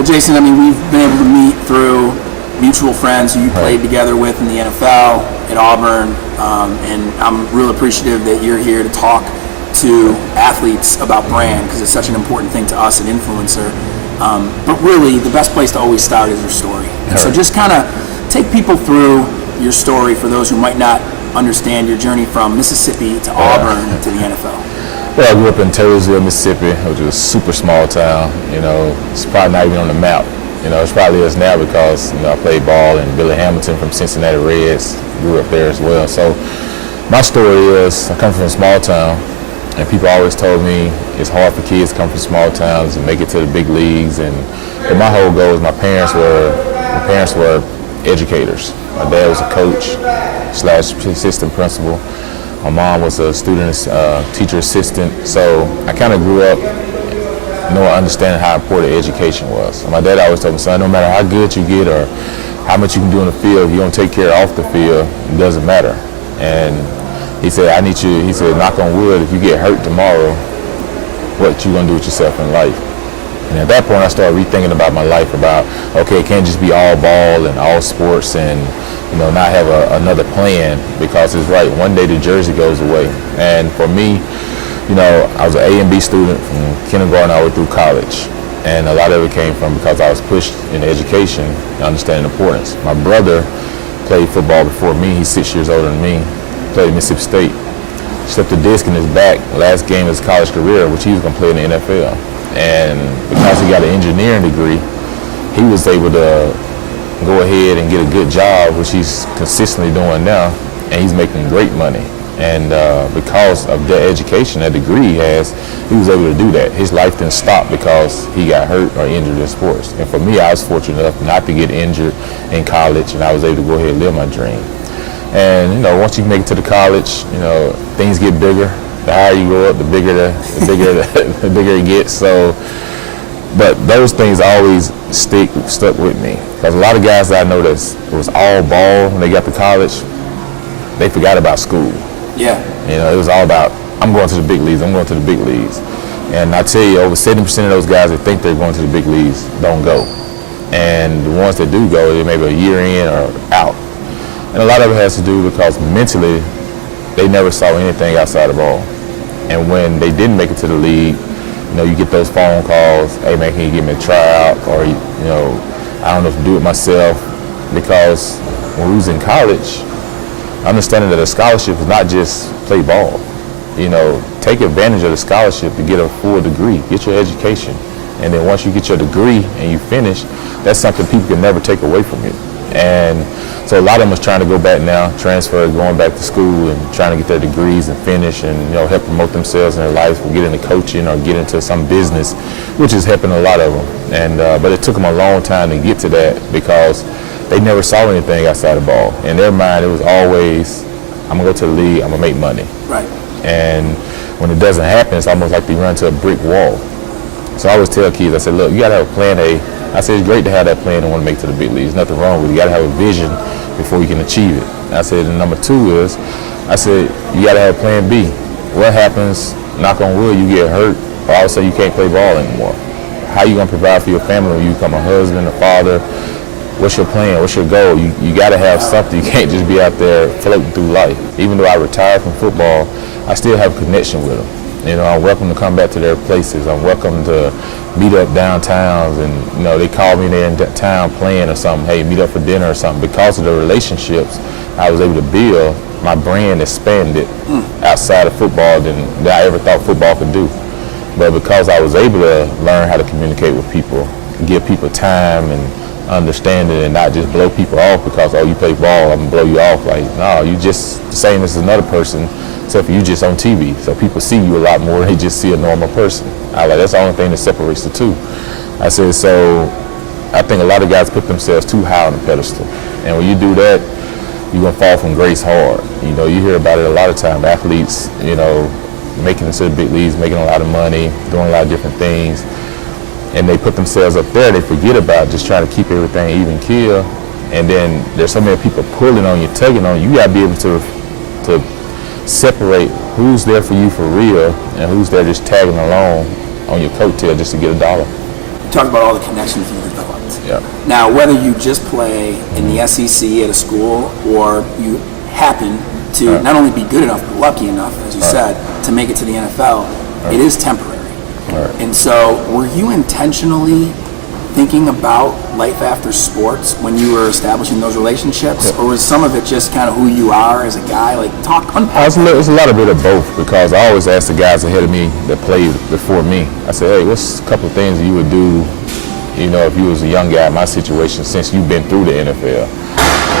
Well, Jason, I mean, we've been able to meet through mutual friends who you played together with in the NFL at Auburn, and I'm real appreciative that you're here to talk to athletes about brand, because it's such an important thing to us, an influencer. But really, the best place to always start is your story. So just kind of take people through your story for those who might not understand your journey from Mississippi to Auburn to the NFL. Well, I grew up in Taylorsville, Mississippi, which is a super small town. You know, it's probably not even on the map. You know, it's probably is now because, you know, I played ball, and Billy Hamilton from Cincinnati Reds grew up there as well. So my story is I come from a small town, and people always told me it's hard for kids to come from small towns and make it to the big leagues. And my whole goal is my parents were educators. My dad was a coach / assistant principal. My mom was a teacher assistant. So I kind of grew up understanding how important education was. And my dad always told me, son, no matter how good you get or how much you can do in the field, if you don't take care off the field, it doesn't matter. And he said, I need you, he said, knock on wood, if you get hurt tomorrow, what you gonna do with yourself in life? And at that point, I started rethinking about my life, about, okay, it can't just be all ball and all sports and, you know, not have another plan, because it's right, one day the jersey goes away. And for me, you know, I was an A and B student from kindergarten all the way through college. And a lot of it came from because I was pushed in education and understanding the importance. My brother played football before me. He's 6 years older than me. Played at Mississippi State. Slipped a disc in his back last game of his college career, which he was going to play in the NFL. And because he got an engineering degree, he was able to go ahead and get a good job, which he's consistently doing now, and he's making great money. And because of that education, that degree he has, he was able to do that. His life didn't stop because he got hurt or injured in sports. And for me, I was fortunate enough not to get injured in college, and I was able to go ahead and live my dream. And, you know, once you make it to the college, you know, things get bigger. The higher you go up, the bigger the bigger it gets. So, but those things always stuck with me. Because a lot of guys that I know that was all ball when they got to college, they forgot about school. Yeah. You know, it was all about, I'm going to the big leagues, I'm going to the big leagues. And I tell you, over 70% of those guys that think they're going to the big leagues don't go. And the ones that do go, they're maybe a year in or out. And a lot of it has to do because mentally, they never saw anything outside of ball. And when they didn't make it to the league, you know, you get those phone calls, hey man, can you give me a tryout? Or, you know, I don't know if to do it myself. Because when we was in college, understanding that a scholarship is not just play ball. You know, take advantage of the scholarship to get a full degree, get your education. And then once you get your degree and you finish, that's something people can never take away from you. And so a lot of them is trying to go back now, transfer, going back to school and trying to get their degrees and finish and, you know, help promote themselves in their life, or get into coaching or get into some business, which is helping a lot of them. And but it took them a long time to get to that because they never saw anything outside of ball. In their mind, it was always, I'm gonna go to the league, I'm gonna make money. Right. And when it doesn't happen, it's almost like they run to a brick wall. So I always tell kids, I said, look, you gotta have a plan A. I said, it's great to have that plan and want to make it to the big leagues. There's nothing wrong with it. You gotta have a vision before you can achieve it. I said, and number two is, I said, you gotta have plan B. What happens, knock on wood, you get hurt, or all of a sudden you can't play ball anymore? How you gonna provide for your family when you become a husband, a father? What's your plan? What's your goal? You got to have something. You can't just be out there floating through life. Even though I retired from football, I still have a connection with them. You know, I'm welcome to come back to their places. I'm welcome to meet up downtowns, and, you know, they call me there in town playing or something. Hey, meet up for dinner or something. Because of the relationships I was able to build, my brand expanded outside of football than I ever thought football could do. But because I was able to learn how to communicate with people, give people time and understanding, and not just blow people off because, oh, you play ball, I'm gonna blow you off. Like, no, you just the same as another person, except for you just on TV. So people see you a lot more than they just see a normal person. That's the only thing that separates the two. I said, so I think a lot of guys put themselves too high on the pedestal. And when you do that, you're gonna fall from grace hard. You know, you hear about it a lot of time. Athletes, you know, making it to the big leagues, making a lot of money, doing a lot of different things. And they put themselves up there, they forget about just trying to keep everything even keel. And then there's so many people pulling on you, tugging on you. You gotta be able to separate who's there for you for real and who's there just tagging along on your coattail just to get a dollar. You talked about all the connections you developed. Yeah. Now, whether you just play in the SEC at a school or you happen to not only be good enough but lucky enough, as you said, to make it to the NFL, it is temporary. And so were you intentionally thinking about life after sports when you were establishing those relationships, or was some of it just kind of who you are as a guy? Like, unpack. It's a lot of bit of both, because I always ask the guys ahead of me that played before me. I said, hey, what's a couple of things you would do, if you was a young guy in my situation, since you've been through the NFL?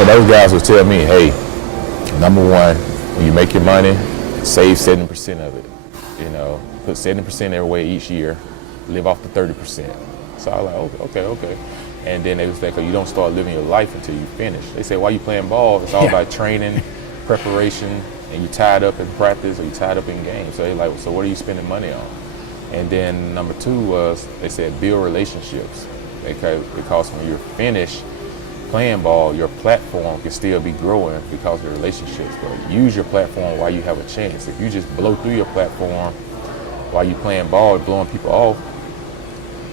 And those guys would tell me, hey, number one, when you make your money, save 70% of it. Put 70% every way each year, live off the 30%. So I was like, okay. And then they was like, you don't start living your life until you finish. They say, why you playing ball? It's all about training, preparation, and you tied up in practice or you tied up in games. So they like, so what are you spending money on? And then number two was, they said, build relationships. Because when you're finished playing ball, your platform can still be growing because of your relationships. But use your platform while you have a chance. If you just blow through your platform while you playing ball and blowing people off,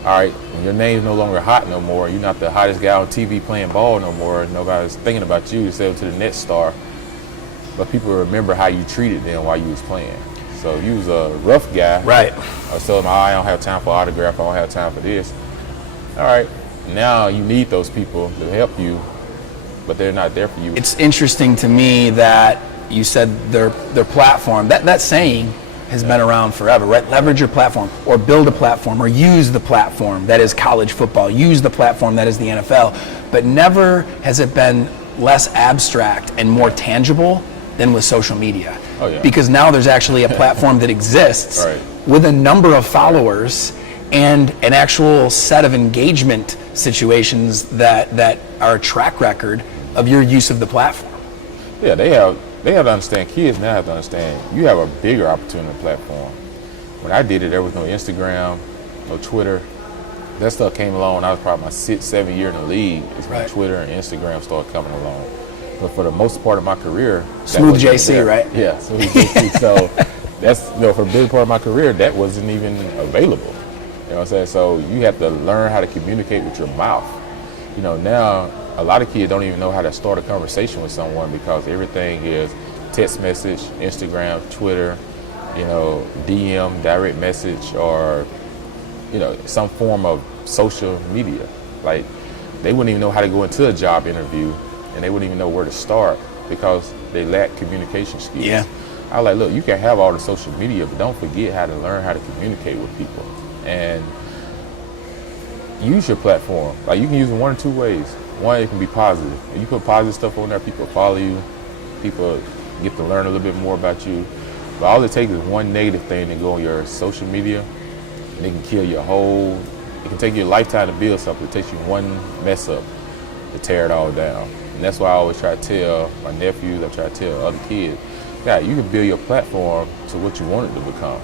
all right, when your name's no longer hot no more, you're not the hottest guy on TV playing ball no more, nobody's thinking about you, you sell to the next star, but people remember how you treated them while you was playing. So if you was a rough guy, right? I was telling them, I don't have time for autograph, I don't have time for this. All right, now you need those people to help you, but they're not there for you. It's interesting to me that you said their platform, that saying has been around forever, right? Leverage your platform, or build a platform, or use the platform that is college football, use the platform that is the NFL. But never has it been less abstract and more tangible than with social media. Oh, yeah. Because now there's actually a platform that exists with a number of followers and an actual set of engagement situations that are a track record of your use of the platform. Yeah, they have to understand, kids now have to understand, you have a bigger opportunity platform. When I did it, there was no Instagram, no Twitter. That stuff came along when I was probably my 6th, 7th year in the league. It's when Twitter and Instagram started coming along. But for the most part of my career, Smooth JC, right? Yeah, Smooth JC. So that's, for a big part of my career, that wasn't even available. You know what I'm saying? So you have to learn how to communicate with your mouth. Now, a lot of kids don't even know how to start a conversation with someone because everything is text message, Instagram, Twitter, DM, direct message, or, some form of social media. Like, they wouldn't even know how to go into a job interview, and they wouldn't even know where to start because they lack communication skills. Yeah. I was like, look, you can have all the social media, but don't forget how to learn how to communicate with people. And use your platform. Like, you can use it one or two ways. One, it can be positive. If you put positive stuff on there, people follow you. People get to learn a little bit more about you. But all it takes is one negative thing to go on your social media, and it can kill your whole. It can take you a lifetime to build something. It takes you one mess up to tear it all down. And that's why I always try to tell my nephews, I try to tell other kids, yeah, you can build your platform to what you want it to become.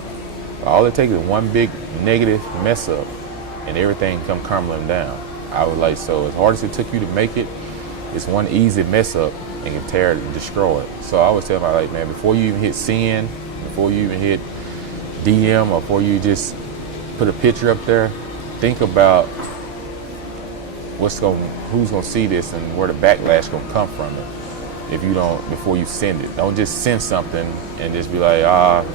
But all it takes is one big negative mess up, and everything come crumbling down. I was like, so as hard as it took you to make it, it's one easy mess up and can tear it and destroy it. So I always tell my man, before you even hit send, before you even hit DM, or before you just put a picture up there, think about who's gonna see this and where the backlash gonna come from it. If you don't, before you send it, don't just send something and just be like,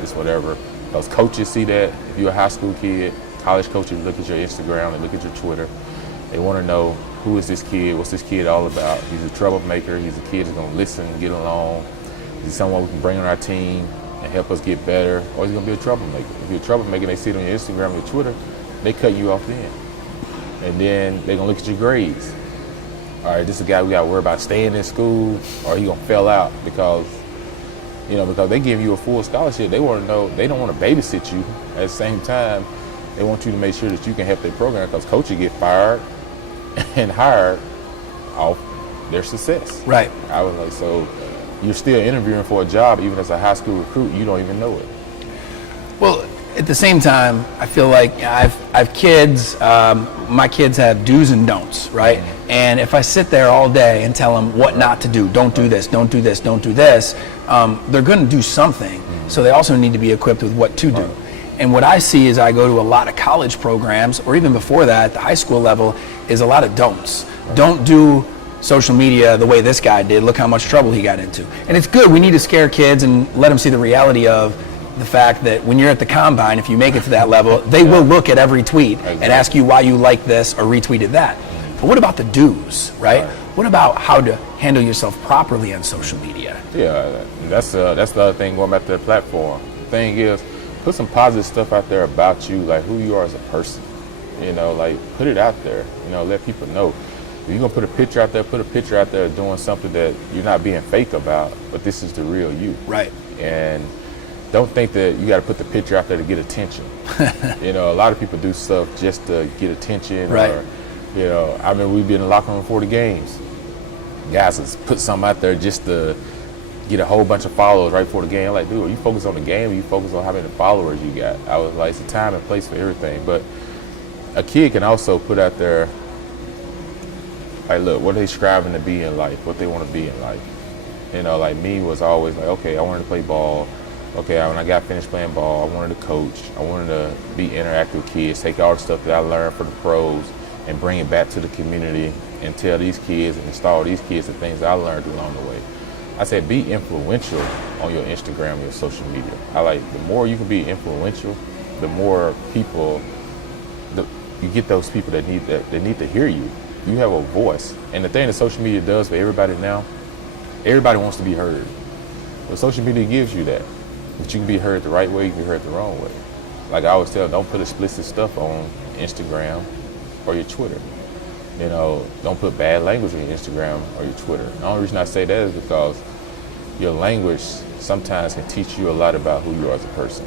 it's whatever. Those coaches see that. If you're a high school kid, college coaches look at your Instagram, they look at your Twitter. They want to know, who is this kid? What's this kid all about? He's a troublemaker. He's a kid that's going to listen, get along. Is he someone we can bring on our team and help us get better? Or is he going to be a troublemaker? If you're a troublemaker, they see it on your Instagram and your Twitter, they cut you off then. And then they're going to look at your grades. All right, this is a guy we got to worry about staying in school, or he going to fail out because they give you a full scholarship. They want to know, they don't want to babysit you. At the same time, they want you to make sure that you can help their program because coaches get fired and hired off their success. Right. I was like, so you're still interviewing for a job even as a high school recruit, you don't even know it. Well, at the same time, I feel like I've kids. My kids have do's and don'ts, right? Mm-hmm. And if I sit there all day and tell them what not to do, don't do this, don't do this, don't do this, they're going to do something. Mm-hmm. So they also need to be equipped with what to do. And what I see as I go to a lot of college programs, or even before that, at the high school level, is a lot of don'ts. Don't do social media the way this guy did. Look how much trouble he got into. And it's good. We need to scare kids and let them see the reality of the fact that when you're at the combine, if you make it to that level, they will look at every tweet and ask you why you like this or retweeted that. But what about the do's, right? What about how to handle yourself properly on social media? Yeah, that's the other thing going back to the platform. The thing is, put some positive stuff out there about you, like who you are as a person. You know, like put it out there. You know, let people know. If you're gonna put a picture out there doing something that you're not being fake about, but this is the real you. Right. And don't think that you got to put the picture out there to get attention. You know, a lot of people do stuff just to get attention. Right. Or, you know, I mean, we've been in the locker room before the games. Guys has put something out there just to get a whole bunch of followers right before the game. I'm like, dude, are you focus on the game or you focus on how many followers you got? I was like, it's a time and place for everything. But a kid can also put out there, like, look, what they striving to be in life, what they want to be in life. You know, like me was always like, okay, I wanted to play ball. Okay, when I got finished playing ball, I wanted to coach. I wanted to be interactive with kids, take all the stuff that I learned for the pros and bring it back to the community and tell these kids and install these kids the things I learned along the way. I said, be influential on your Instagram, your social media. I like, the more you can be influential, the more people, you get those people that need to hear you. You have a voice. And the thing that social media does for everybody now, everybody wants to be heard. But social media gives you that. But you can be heard the right way, you can be heard the wrong way. Like I always tell, don't put explicit stuff on Instagram or your Twitter. You know, don't put bad language on your Instagram or your Twitter. The only reason I say that is because your language sometimes can teach you a lot about who you are as a person.